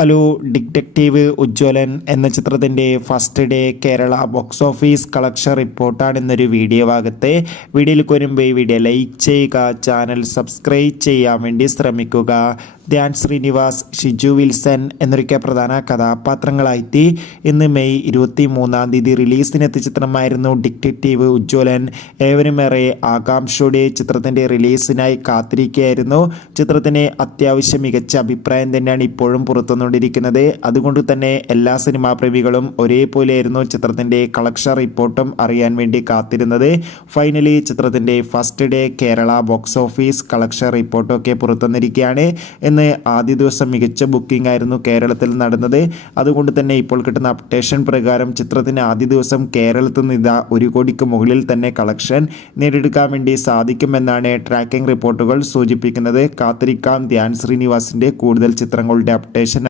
Hello, detective Ujjwalan എന്ന ചിത്രത്തിൻ്റെ first day Kerala box office collection റിപ്പോർട്ടാണ് ഇന്നൊരു വീഡിയോ ഭാഗത്തെ. വീഡിയോയിൽ വരുമ്പോൾ ഈ വീഡിയോ ലൈക്ക് ചെയ്യുക, ചാനൽ സബ്സ്ക്രൈബ് ചെയ്യാൻ വേണ്ടി ശ്രമിക്കുക. ധ്യാൻ ശ്രീനിവാസ്, ഷിജു വിൽസൺ എന്നൊക്കെ പ്രധാന കഥാപാത്രങ്ങളായിട്ട് ഇന്ന് മെയ് 23 റിലീസിനെത്തിയ ചിത്രമായിരുന്നു ഡിറ്റക്റ്റീവ് ഉജ്ജ്വലൻ. ഏവരുമേറെ ആകാംക്ഷയോടെ ചിത്രത്തിൻ്റെ റിലീസിനായി കാത്തിരിക്കുകയായിരുന്നു. ചിത്രത്തിന് അത്യാവശ്യം മികച്ച അഭിപ്രായം തന്നെയാണ് ഇപ്പോഴും പുറത്തുവന്നുകൊണ്ടിരിക്കുന്നത്. അതുകൊണ്ട് തന്നെ എല്ലാ സിനിമാ പ്രേമികളും ഒരേപോലെയായിരുന്നു ചിത്രത്തിൻ്റെ കളക്ഷൻ റിപ്പോർട്ടും അറിയാൻ വേണ്ടി കാത്തിരുന്നത്. ഫൈനലി ചിത്രത്തിൻ്റെ first day Kerala box office collection റിപ്പോർട്ടൊക്കെ പുറത്തുവന്നിരിക്കുകയാണ്. ആദ്യ ദിവസം മികച്ച ബുക്കിംഗ് ആയിരുന്നു കേരളത്തിൽ നടന്നത്. അതുകൊണ്ട് തന്നെ ഇപ്പോൾ കിട്ടുന്ന അപ്ഡേഷൻ പ്രകാരം ചിത്രത്തിന് ആദ്യ ദിവസം കേരളത്തിൽ നിന്ന് 1 കോടിക്ക് മുകളിൽ തന്നെ കളക്ഷൻ നേടിയെടുക്കാൻ വേണ്ടി സാധിക്കുമെന്നാണ് ട്രാക്കിംഗ് റിപ്പോർട്ടുകൾ സൂചിപ്പിക്കുന്നത്. കാത്തിരിക്കാം ധ്യാൻ ശ്രീനിവാസിൻ്റെ കൂടുതൽ ചിത്രങ്ങളുടെ അപ്ഡേഷൻ.